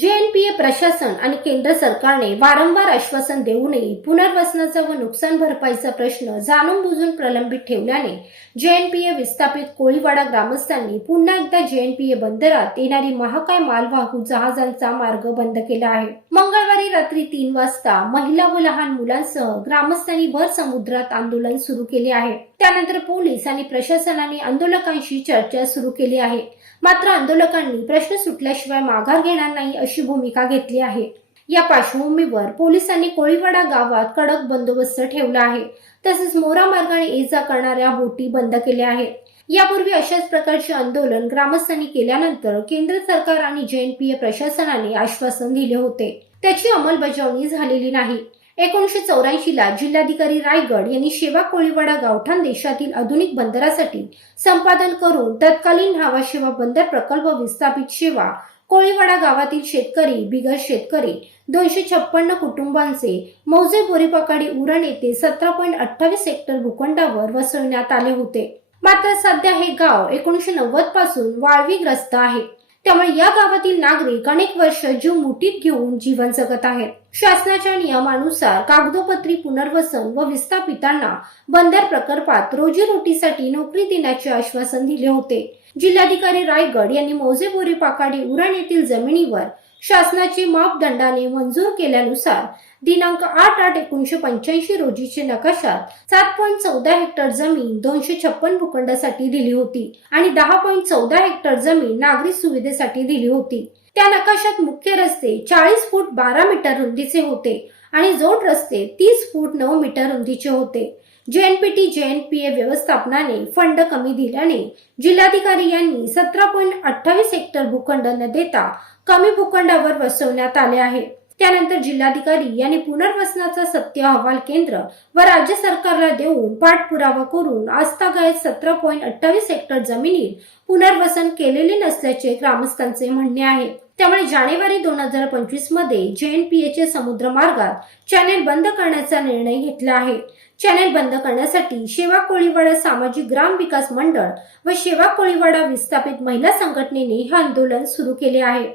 JNPA प्रशासन आणि केंद्र सरकारने वारंवार आश्वासन देऊनही पुनर्वसनाचा व नुकसान भरपाईचा प्रश्न जाणून बुजून प्रलंबित ठेवल्याने जेएनपीए विस्थापित कोळीवाडा ग्रामस्थांनी पुन्हा एकदा जेएनपीए बंदरात येणारी महाकाय मालवाहू जहाजांचा मार्ग बंद केला आहे. मंगळवारी रात्री तीन वाजता महिला व लहान मुलांसह ग्रामस्थांनी भर समुद्रात आंदोलन सुरू केले आहे. त्यानंतर पोलीस आणि प्रशासनाने आंदोलकांशी चर्चा सुरू केली आहे. मात्र आंदोलकांनी प्रश्न सुटल्याशिवाय माघार घेणार नाही अशी भूमिका घेतली आहे. या पार्श्वभूमीवर पोलिसांनी कोळीवाडा गावात कडक बंदोबस्त ठेवला आहे. तसेच मोरा मार्गाने ये जा करणाऱ्या बोटी बंद केल्या आहेत. यापूर्वी अशाच प्रकारचे आंदोलन ग्रामस्थांनी केल्यानंतर केंद्र सरकार आणि जेएनपीए प्रशासनाने आश्वासन दिले होते. त्याची अंमलबजावणी झालेली नाही. एकोणीशे चौऱ्याऐंशीला जिल्हाधिकारी रायगड यांनी शेवा कोळीवाडा गावठाण देशातील आधुनिक बंदरासाठी संपादन करून तत्कालीन न्हावा शेवा बंदर प्रकल्प विस्थापित शेवा कोळीवाडा गावातील शेतकरी बिगर शेतकरी दोनशे छप्पन्न कुटुंबांचे मौजे बोरीपाकाडी उरण येथे सतरा पॉईंट अठ्ठावीस हेक्टर भूखंडावर वसवण्यात आले होते. मात्र सध्या हे गाव एकोणीशे नव्वदपासून वाळवीग्रस्त आहे. त्यामुळे या गावातील नागरिक अनेक वर्ष जीव मुठीत घेऊन जीवन जगत आहेत. शासनाच्या नियमानुसार कागदोपत्री पुनर्वसन व विस्थापितांना बंदर प्रकल्पात रोजीरोटीसाठी नोकरी देण्याचे आश्वासन दिले होते. जिल्हाधिकारी रायगड यांनी मौजे बोरी पाकाडी उरण येथील जमिनीवर शासनाची मापदंडाने मंजूर केल्यानुसार दिनांक आठ आठ एकोणीशे पंच्याऐंशी रोजीचे नकाशात सात पॉईंट चौदा हेक्टर जमीन दोनशे छप्पन भूखंडासाठी दिली होती आणि दहा पॉईंट चौदा हेक्टर जमीन नागरी सुविधेसाठी दिली होती. त्या नकाशात मुख्य रस्ते चाळीस फूट बारा मीटर रुंदीचे होते आणि जोड रस्ते तीस फूट नऊ मीटर रुंदीचे होते. जेएनपीटी जेएनपीए व्यवस्थापनाने फंड कमी दिल्याने जिल्हाधिकारी यांनी सतरा पॉईंट अठ्ठावीस हेक्टर भूखंड न देता कमी भूखंडावर वसवण्यात आले आहे. त्यानंतर जिल्हाधिकारी यांनी पुनर्वसनाचा सत्य अहवाल केंद्र व राज्य सरकारला देऊन पाठपुरावा करून आस्थागायत सतरा पॉईंट अठ्ठावीस हेक्टर जमिनीत पुनर्वसन केलेले नसल्याचे ग्रामस्थांचे म्हणणे आहे. त्यामुळे जानेवारी दोन हजार पंचवीसमध्ये जेएनपीएचे समुद्र मार्गात चॅनेल बंद करण्याचा निर्णय घेतला आहे. चॅनेल बंद करण्यासाठी शेवा कोळीवाडा सामाजिक ग्राम विकास मंडळ व शेवा कोळीवाडा विस्थापित महिला संघटनेने हे आंदोलन सुरू केले आहे.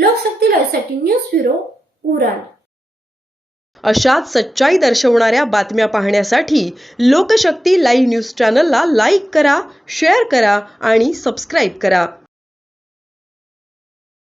लोकशक्ती लाईव्हसाठी न्यूज ब्युरो उरण. अशाच सच्चाई दर्शवणाऱ्या बातम्या पाहण्यासाठी लोकशक्ती लाईव्ह न्यूज चॅनलला लाईक करा शेअर करा आणि सबस्क्राईब करा.